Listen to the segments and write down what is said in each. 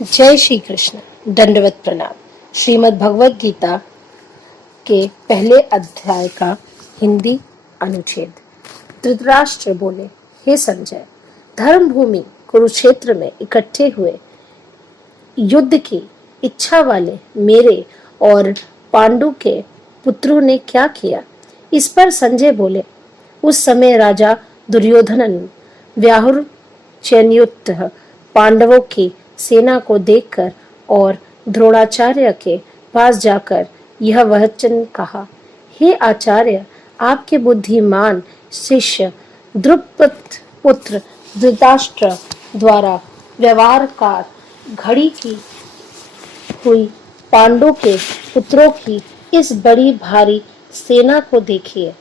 जय श्री कृष्ण। दंडवत प्रणाम। श्रीमद् भगवत गीता के पहले अध्याय का हिंदी अनुच्छेद। धृतराष्ट्र बोले, हे संजय, धर्म भूमि कुरुक्षेत्र में इकट्ठे हुए युद्ध की इच्छा वाले मेरे और पांडु के पुत्रों ने क्या किया? इस पर संजय बोले, उस समय राजा दुर्योधन व्याहुर चयनयुक्त पांडवों की सेना को देखकर और द्रोणाचार्य के पास जाकर यह वचन कहा, हे आचार्य, आपके बुद्धिमान शिष्य द्रुपद पुत्र धृतराष्ट्र द्वारा व्यवहारकार घड़ी की हुई पांडु के पुत्रों की इस बड़ी भारी सेना को देखिए।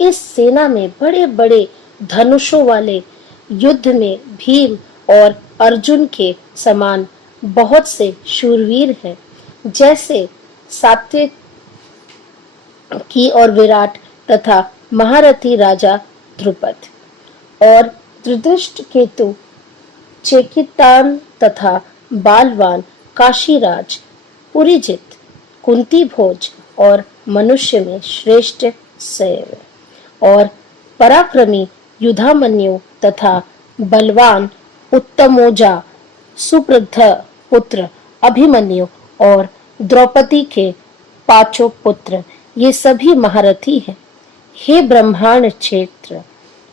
इस सेना में बड़े बड़े धनुषों वाले युद्ध में भीम और अर्जुन के समान बहुत से शूरवीर हैं, जैसे सात्यकी और विराट तथा महारथी राजा द्रुपद और धृतराष्ट्रकेतु, चेकितान तथा बालवान काशीराज, पुरीजित, कुंती भोज और मनुष्य में श्रेष्ठ सैव और पराक्रमी युधामन्यु तथा बलवान उत्तमोजा सुप्रथ पुत्र अभिमन्यु और द्रौपदी के पांचों पुत्र, ये सभी महारथी हैं। हे ब्रह्मांड क्षेत्र,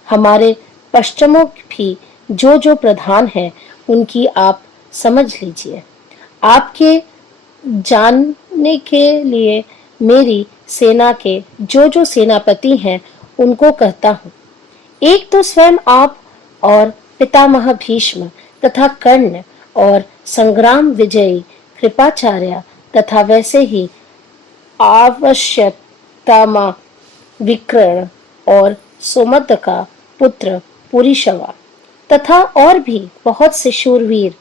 हमारे पश्चिमों भी जो प्रधान हैं उनकी आप समझ लीजिए। आपके जानने के लिए मेरी सेना के जो सेनापति हैं उनको कहता हूँ। एक तो स्वयं आप और पितामह भीष्म तथा कर्ण और संग्राम विजयी कृपाचार्य तथा वैसे ही आवश्यकतामा विकर्ण और सोमद का पुत्र पुरीशवा तथा और भी बहुत से शूरवीर,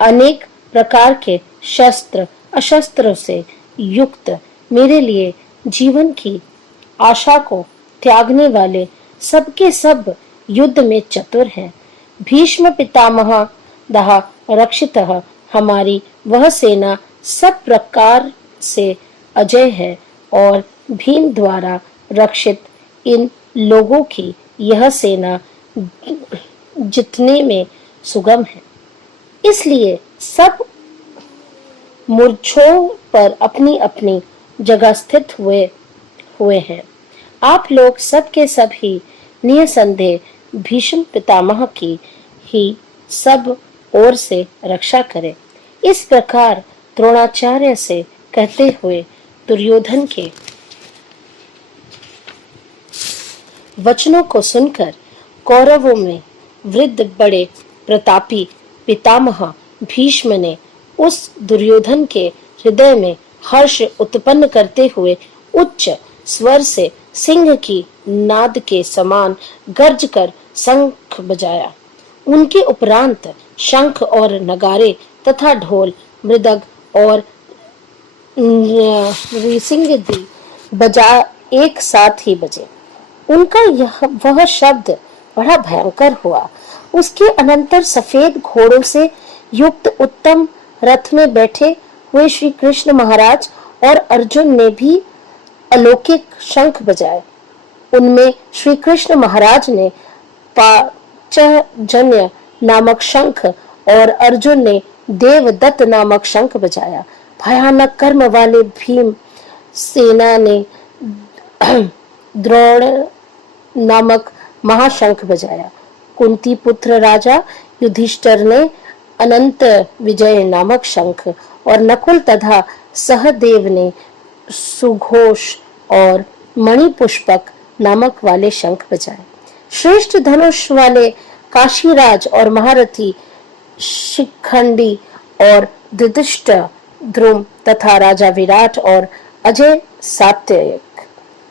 अनेक प्रकार के शस्त्र अशस्त्रों से युक्त, मेरे लिए जीवन की आशा को त्यागने वाले सबके सब युद्ध में चतुर हैं। भीष्म पितामह दहा रक्षित हमारी वह सेना सब प्रकार से अजय है और भीम द्वारा रक्षित इन लोगों की यह सेना जितने में सुगम है। इसलिए सब मूर्छों पर अपनी अपनी जगह स्थित हुए हैं। आप लोग सब के सब ही निसंदेह भीष्म पितामह की ही सब ओर से रक्षा करें। इस प्रकार द्रोणाचार्य से कहते हुए दुर्योधन के वचनों को सुनकर कौरवों में वृद्ध बड़े प्रतापी पितामह भीष्म ने उस दुर्योधन के हृदय में हर्ष उत्पन्न करते हुए उच्च स्वर से सिंह की नाद के समान गर्ज कर शंख बजाया। उनके उपरांत शंख और नगारे तथा ढोल, मृदंग और ऋसिंगदी बजा एक साथ ही बजे। उनका वह शब्द बड़ा भयंकर हुआ। उसके अनंतर सफेद घोड़ों से युक्त उत्तम रथ में बैठे हुए श्री कृष्ण महाराज और अर्जुन ने भी अलौकिक शंख बजाए। उनमें श्री कृष्ण महाराज ने पांचजन्य नामक शंख और अर्जुन ने देवदत्त नामक शंख बजाया। भयानक कर्म वाले भीम सेना ने द्रोण नामक महाशंख बजाया। कुंती पुत्र राजा युधिष्ठिर ने अनंत विजय नामक शंख और नकुल तथा सहदेव ने सुघोष और मणिपुष्पक नामक वाले शंख बजाए। श्रेष्ठ धनुष वाले काशीराज और महारथी शिखंडी और धृतराष्ट्र, ध्रुव तथा राजा विराट और अजय सात्यक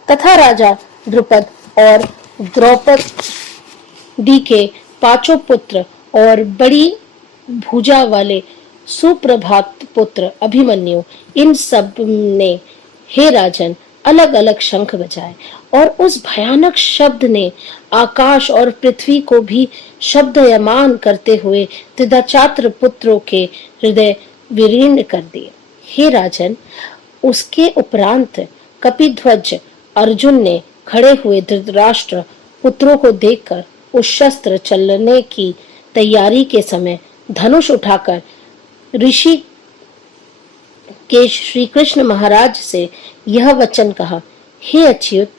तथा राजा द्रुपद और द्रौपदी के पांचों पुत्र और बड़ी भुजा वाले सुप्रभात पुत्र अभिमन्यु, इन सब ने, हे राजन, अलग अलग शंख बजाए और उस भयानक शब्द ने आकाश और पृथ्वी को भी शब्दयमान करते हुए त्रिदचात्र पुत्रों के हृदय विरीर्ण कर दिए। हे राजन, उसके उपरांत कपिध्वज अर्जुन ने खड़े हुए धृतराष्ट्र पुत्रों को देखकर उस शस्त्र चलने की तैयारी के समय धनुष उठाकर ऋषि के श्री कृष्ण महाराज से यह वचन कहा, हे अच्युत,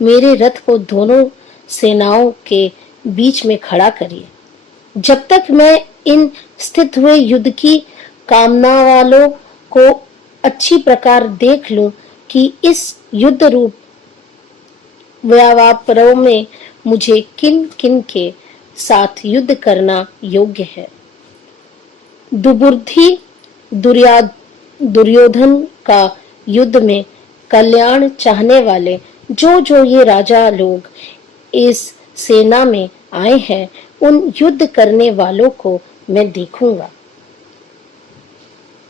मेरे रथ को दोनों सेनाओं के बीच में खड़ा करिए। जब तक मैं इन स्थित हुए युद्ध की कामना वालों को अच्छी प्रकार देख लूं कि इस युद्ध रूप व्यापारों में मुझे किन किन के साथ युद्ध करना योग्य है। दुर्बुद्धि दुर्योधन का युद्ध में कल्याण चाहने वाले जो ये राजा लोग इस सेना में आए हैं, उन युद्ध करने वालों को मैं देखूंगा।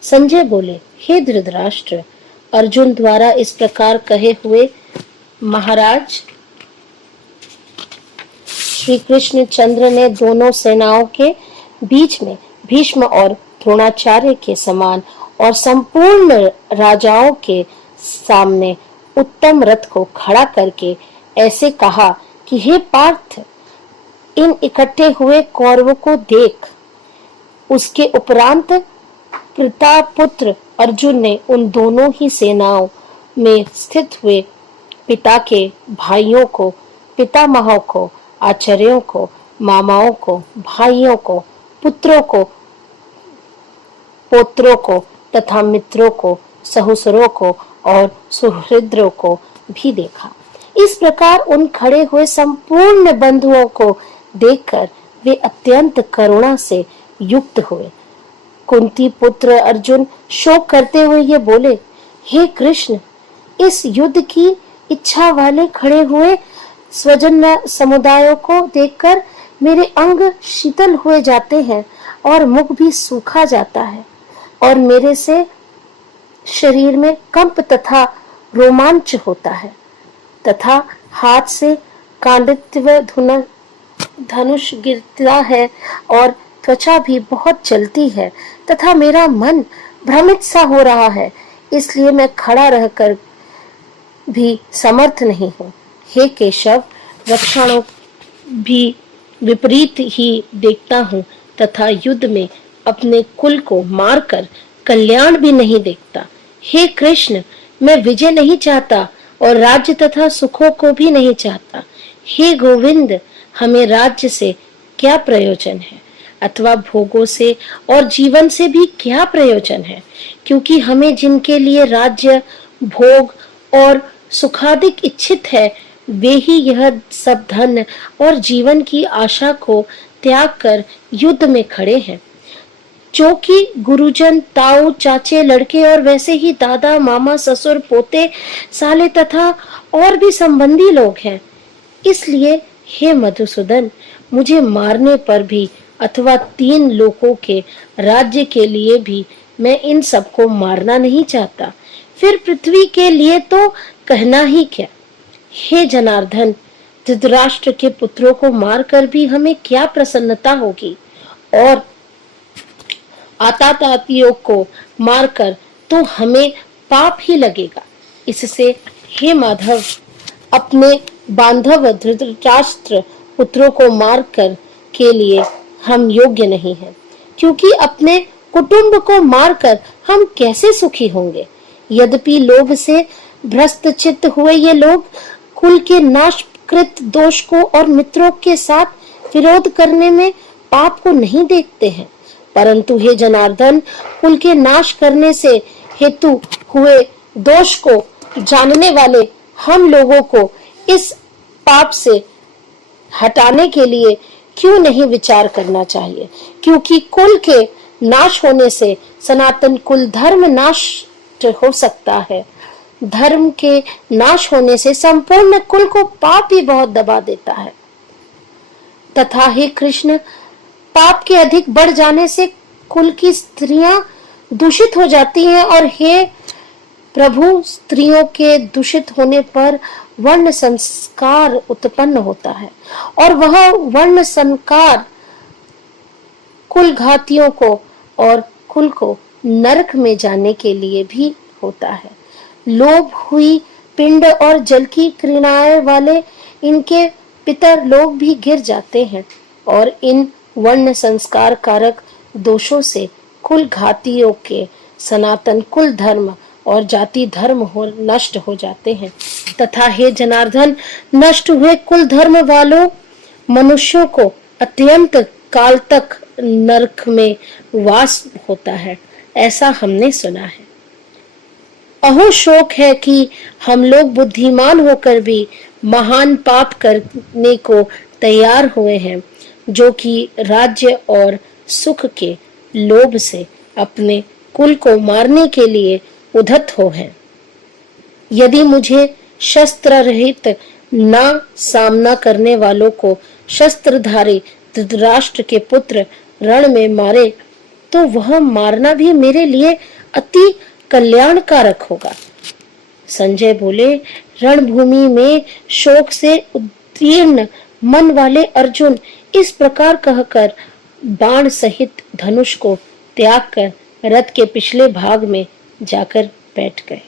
संजय बोले, हे धृतराष्ट्र, अर्जुन द्वारा इस प्रकार कहे हुए महाराज श्री कृष्ण चंद्र ने दोनों सेनाओं के बीच में भीष्म और द्रोणाचार्य के समान और संपूर्ण राजाओं के सामने उत्तम रथ को खड़ा करके ऐसे कहा कि हे पार्थ, इन इकट्ठे हुए कौरवों को देख। उसके उपरांत प्रतापुत्र अर्जुन ने उन दोनों ही सेनाओं में स्थित हुए पिता के भाइयों को, पितामहों को, आचार्यों को, मामाओं को, भाइयों को, पुत्रों को, पोत्रों को तथा मित्रों को, सहुसरों को और सुहृदों को भी देखा। इस प्रकार उन खड़े हुए संपूर्ण बंधुओं को देखकर वे अत्यंत करुणा से युक्त हुए। कुंती पुत्र अर्जुन शोक करते हुए ये बोले, हे कृष्ण, इस युद्ध की इच्छा वाले खड़े हुए स्वजन समुदायों को देखकर मेरे अंग शीतल हुए जाते हैं और मुख भी सूखा जाता है और मेरे से शरीर में कंप तथा रोमांच होता है तथा हाथ से कांडित्व धनुष गिरता है और त्वचा भी बहुत जलती है तथा मेरा मन भ्रमित सा हो रहा है, इसलिए मैं खड़ा रहकर भी समर्थ नहीं हूँ। हे केशव, रक्षणों भी विपरीत ही देखता हूँ तथा युद्ध में अपने कुल को मारकर कल्याण भी नहीं देखता। हे कृष्ण, मैं विजय नहीं चाहता और राज्य तथा सुखों को भी नहीं चाहता। हे गोविंद, हमें राज्य से क्या प्रयोजन है अथवा भोगों से और जीवन से भी क्या प्रयोजन है, क्योंकि हमें जिनके लिए राज्य, भोग और सुखादिक इच्छित है, वे ही यह सब धन और जीवन की आशा को त्याग कर युद्ध में खड़े हैं। जो कि गुरुजन, ताऊ, चाचे, लड़के और वैसे ही दादा, मामा, ससुर, पोते, साले तथा और भी संबंधी लोग हैं। इसलिए हे मधुसूदन, मुझे मारने पर भी अथवा 3 लोकों के राज्य के लिए भी मैं इन सबको मारना नहीं चाहता। फिर पृथ्वी के लिए तो कहना ही क्या। हे जनार्दन, धृतराष्ट्र के पुत्रों को मारकर भी हमें क्या प्रसन्नता होगी और आतातातियों को मारकर तो हमें पाप ही लगेगा। इससे हे माधव, अपने बांधव धृतराष्ट्र पुत्रों को मारकर के लिए हम योग्य नहीं हैं, क्योंकि अपने कुटुंब को मारकर हम कैसे सुखी होंगे। यद्यपि लोभ से भ्रष्ट चित्त हुए ये लोग कुल के नाशकृत दोष को और मित्रों के साथ विरोध करने में पाप को नहीं देखते हैं, परंतु हे जनार्दन, कुल के नाश करने से हेतु हुए दोष को जानने वाले हम लोगों को इस पाप से हटाने के लिए क्यों नहीं विचार करना चाहिए, क्योंकि कुल के नाश होने से सनातन कुल धर्म नष्ट हो सकता है। धर्म के नाश होने से संपूर्ण कुल को पाप ही बहुत दबा देता है तथा हे कृष्ण, पाप के अधिक बढ़ जाने से कुल की स्त्रियां दूषित हो जाती हैं और हे प्रभु, स्त्रियों के दूषित होने पर वर्ण संस्कार उत्पन्न होता है और वह वर्ण संस्कार कुल घातियों को और कुल को नरक में जाने के लिए भी होता है। लोभ हुई पिंड और जल की क्रियाएं वाले इनके पितर लोग भी गिर जाते हैं और इन वर्ण संस्कार कारक दोषों से कुल घातियों के सनातन कुल धर्म और जाति धर्म नष्ट हो जाते हैं तथा हे जनार्दन, नष्ट हुए कुल धर्म वालों मनुष्यों को अत्यंत काल तक नरक में वास होता है, ऐसा हमने सुना है। अहो शोक है कि हम लोग बुद्धिमान होकर भी महान पाप करने को तैयार हुए हैं, जो कि राज्य और सुख के लोभ से अपने कुल को मारने के लिए उद्धत हो हैं। यदि मुझे शस्त्र रहित ना सामना करने वालों को शस्त्रधारी धृतराष्ट्र के पुत्र रण में मारे तो वह मारना भी मेरे लिए अति कल्याणकारक होगा। संजय बोले, रणभूमि में शोक से उत्तीर्ण मन वाले अर्जुन इस प्रकार कहकर बाण सहित धनुष को त्याग कर रथ के पिछले भाग में जाकर बैठ गए।